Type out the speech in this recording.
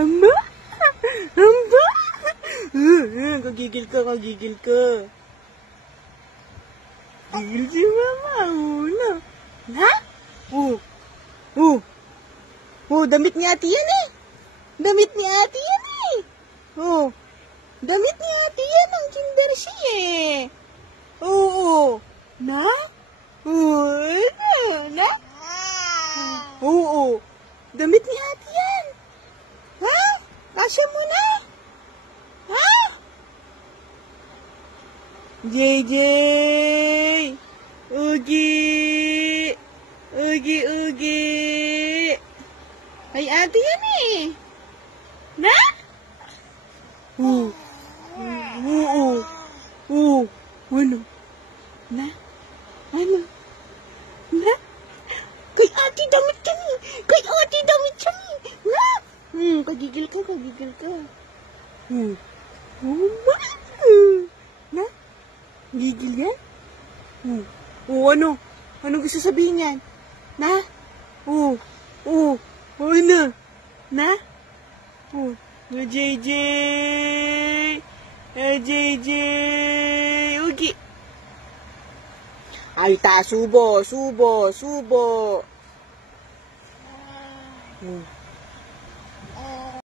Amba? Amba? Kagigil ka, kagigil ka. Gigil si mama. Na? Na? Damit ni ate yan eh. Damit ni ate yan eh. Damit ni ate yan ang kinder siya eh. Oo. Na? Na? Oo. Damit ni ate yan. Ha? Kasya mo na? Ha? JJ! Ugi! Ugi, Ugi! Ay, ate yan eh. Na? Ano? Na? Ano? Na? Kay ate damit ka ni. Kay ate damit siya ni. Na? Kagigil ka, kagigil ka. Na? Gigil yan? Ano? Anong gusto sabihin yan? Na? Ano? Na? JJ! JJ! Ugi! Ay, subo!